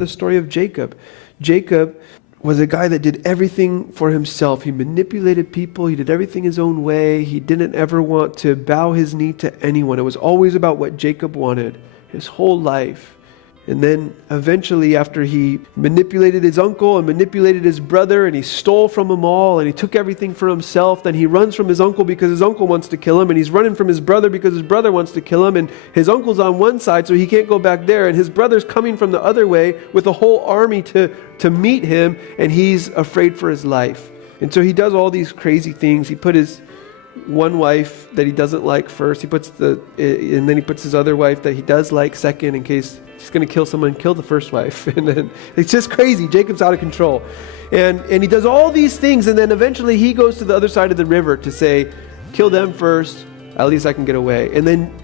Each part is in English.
the story of Jacob. Jacob was a guy that did everything for himself. He manipulated people. He did everything his own way. He didn't ever want to bow his knee to anyone. It was always about what Jacob wanted his whole life. And then eventually, after he manipulated his uncle and manipulated his brother, and he stole from them all, and he took everything for himself, then he runs from his uncle because his uncle wants to kill him, and he's running from his brother because his brother wants to kill him, and his uncle's on one side so he can't go back there, and his brother's coming from the other way with a whole army to meet him, and he's afraid for his life. And so he does all these crazy things. He put his one wife that he doesn't like first. And then he puts his other wife that he does like second, in case he's going to kill someone, kill the first wife. And then it's just crazy. Jacob's out of control. And he does all these things, and then eventually he goes to the other side of the river to say, kill them first, at least I can get away. And then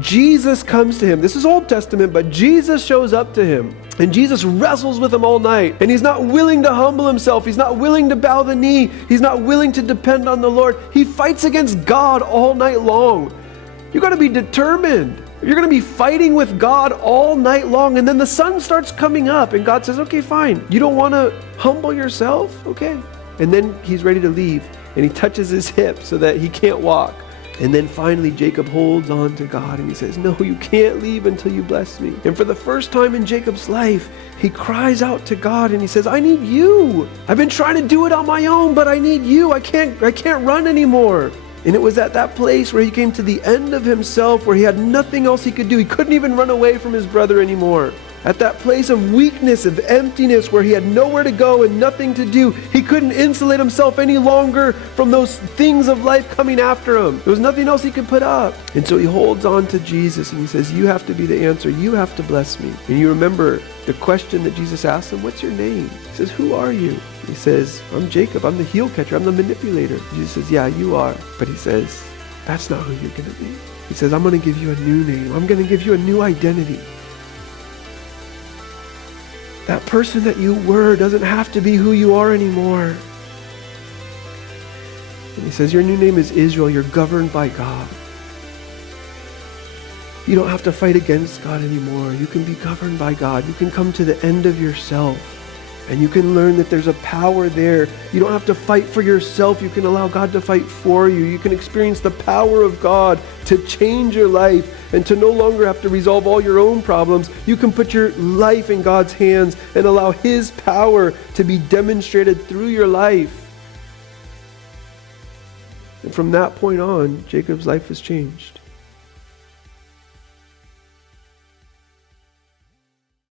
Jesus comes to him. This is Old Testament, but Jesus shows up to him. And Jesus wrestles with him all night. And he's not willing to humble himself. He's not willing to bow the knee. He's not willing to depend on the Lord. He fights against God all night long. You got to be determined. You're going to be fighting with God all night long. And then the sun starts coming up and God says, okay, fine. You don't want to humble yourself? Okay. And then he's ready to leave. And he touches his hip so that he can't walk. And then finally Jacob holds on to God and he says, no, you can't leave until you bless me. And for the first time in Jacob's life, he cries out to God and he says, I need you. I've been trying to do it on my own, but I need you. I can't run anymore. And it was at that place where he came to the end of himself, where he had nothing else he could do. He couldn't even run away from his brother anymore. At that place of weakness, of emptiness, where he had nowhere to go and nothing to do. He couldn't insulate himself any longer from those things of life coming after him. There was nothing else he could put up. And so he holds on to Jesus and he says, you have to be the answer. You have to bless me. And you remember the question that Jesus asked him, what's your name? He says, who are you? He says, I'm Jacob. I'm the heel catcher. I'm the manipulator. Jesus says, yeah, you are. But he says, that's not who you're going to be. He says, I'm going to give you a new name. I'm going to give you a new identity. That person that you were doesn't have to be who you are anymore. And he says, your new name is Israel. You're governed by God. You don't have to fight against God anymore. You can be governed by God. You can come to the end of yourself. And you can learn that there's a power there. You don't have to fight for yourself. You can allow God to fight for you. You can experience the power of God to change your life and to no longer have to resolve all your own problems. You can put your life in God's hands and allow His power to be demonstrated through your life. And from that point on, Jacob's life has changed.